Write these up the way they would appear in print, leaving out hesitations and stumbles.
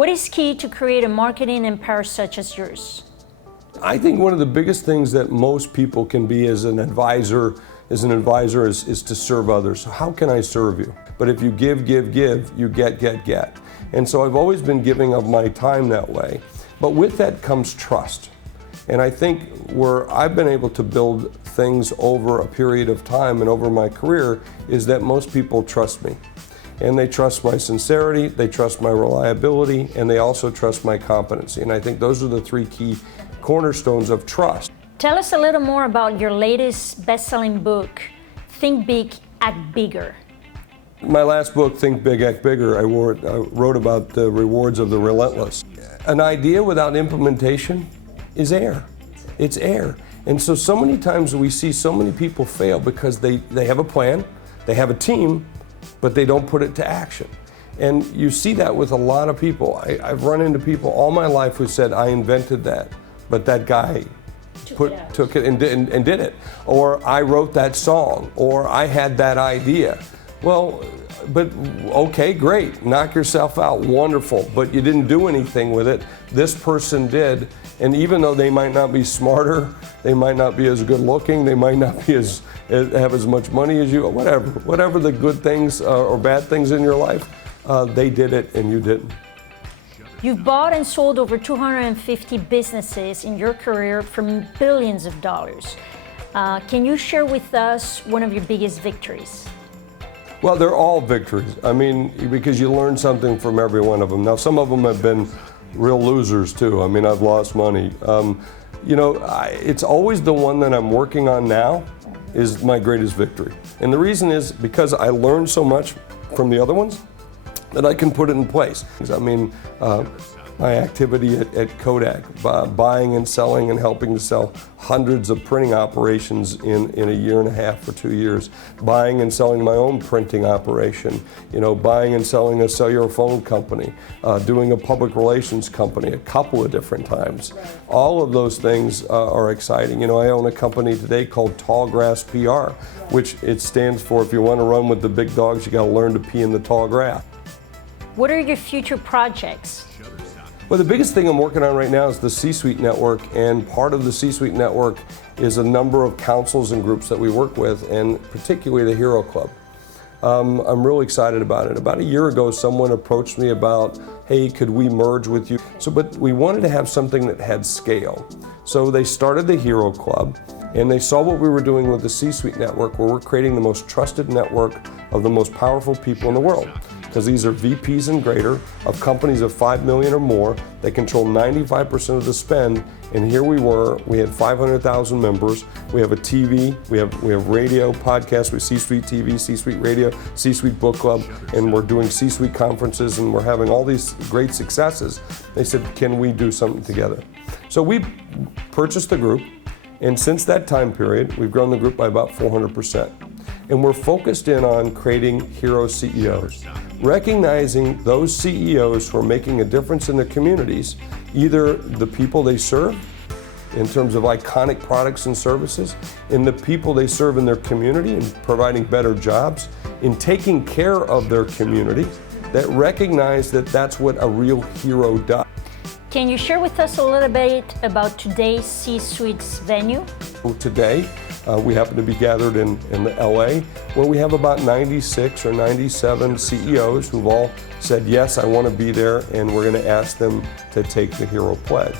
What is key to create a marketing empire such as yours? I think one of the biggest things that most people can be as an advisor is to serve others. So how can I serve you? But if you give, you get. And so I've always been giving of my time that way. But with that comes trust. And I think where I've been able to build things over a period of time and over my career is that most people trust me. And they trust my sincerity, they trust my reliability, and they also trust my competency. And I think those are the three key cornerstones of trust. Tell us a little more about your latest best-selling book, Think Big, Act Bigger. My last book, Think Big, Act Bigger, I wrote about the rewards of the relentless. An idea without implementation is air. It's air. And so many times we see so many people fail because they have a plan, they have a team, but they don't put it to action. And you see that with a lot of people. I've run into people all my life who said, I invented that, but that guy took it and did it. Or I wrote that song, or I had that idea. Well, but okay, great, knock yourself out, wonderful, but you didn't do anything with it. This person did, and even though they might not be smarter, they might not be as good looking, they might not be have as much money as you, whatever the good things or bad things in your life, they did it and you didn't. You've bought and sold over 250 businesses in your career for billions of dollars. Can you share with us one of your biggest victories? Well, they're all victories. I mean, because you learn something from every one of them. Now, some of them have been real losers too. I mean, I've lost money. It's always the one that I'm working on now is my greatest victory. And the reason is because I learned so much from the other ones that I can put it in place. I mean, my activity at Kodak, buying and selling and helping to sell hundreds of printing operations in a year and a half or 2 years, buying and selling my own printing operation, buying and selling a cellular phone company, doing a public relations company a couple of different times. All of those things are exciting. I own a company today called Tall Grass PR, which it stands for, if you want to run with the big dogs, you got to learn to pee in the tall grass. What are your future projects? Well, the biggest thing I'm working on right now is the C-Suite Network, and part of the C-Suite Network is a number of councils and groups that we work with, and particularly the Hero Club. I'm really excited about it. About a year ago, someone approached me about, hey, could we merge with you? But we wanted to have something that had scale. So they started the Hero Club, and they saw what we were doing with the C-Suite Network, where we're creating the most trusted network of the most powerful people in the world. Because these are VPs and greater of companies of 5 million or more that control 95% of the spend. And here we had 500,000 members. We have a TV, we have radio, podcasts, we have C-Suite TV, C-Suite radio, C-Suite book club, and we're doing C-Suite conferences, and we're having all these great successes. They said, can we do something together? So we purchased the group, and since that time period, we've grown the group by about 400%. And we're focused in on creating hero CEOs, recognizing those CEOs who are making a difference in their communities, either the people they serve in terms of iconic products and services, in the people they serve in their community and providing better jobs, in taking care of their community, that recognize that that's what a real hero does. Can you share with us a little bit about today's C-Suite's venue? Today, we happen to be gathered in LA, where we have about 96 or 97 CEOs who've all said, yes, I want to be there, and we're going to ask them to take the Hero Pledge.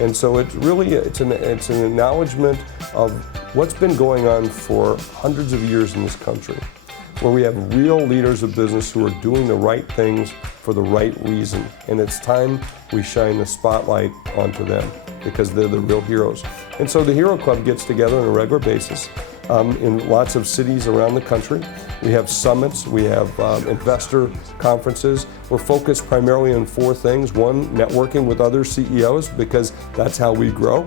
And so it's an acknowledgement of what's been going on for hundreds of years in this country, where we have real leaders of business who are doing the right things for the right reason. And it's time we shine the spotlight onto them, because they're the real heroes. And so the Hero Club gets together on a regular basis in lots of cities around the country. We have summits, we have investor conferences. We're focused primarily on 4 things. 1, networking with other CEOs, because that's how we grow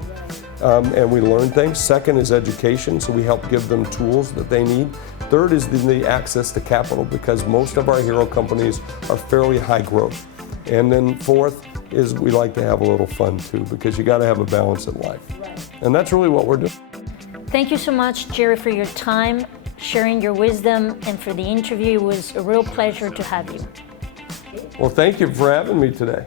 and we learn things. 2nd is education, so we help give them tools that they need. 3rd is the access to capital, because most of our hero companies are fairly high growth. And then 4th is we like to have a little fun too, because you got to have a balance in life. Right. And that's really what we're doing. Thank you so much, Jerry, for your time, sharing your wisdom, and for the interview. It was a real pleasure to have you. Well, thank you for having me today.